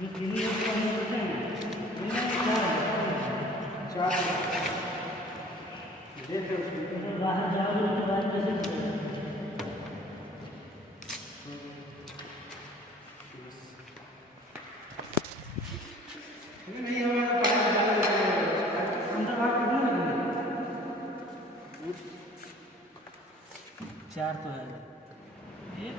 ये तीन लोग तो हम करते हैं इनमें चार देखो तो बाहर जाओगे तो बाहर कैसे करोगे? नहीं हमारा अंदर बाहर करना है। चार तो है एक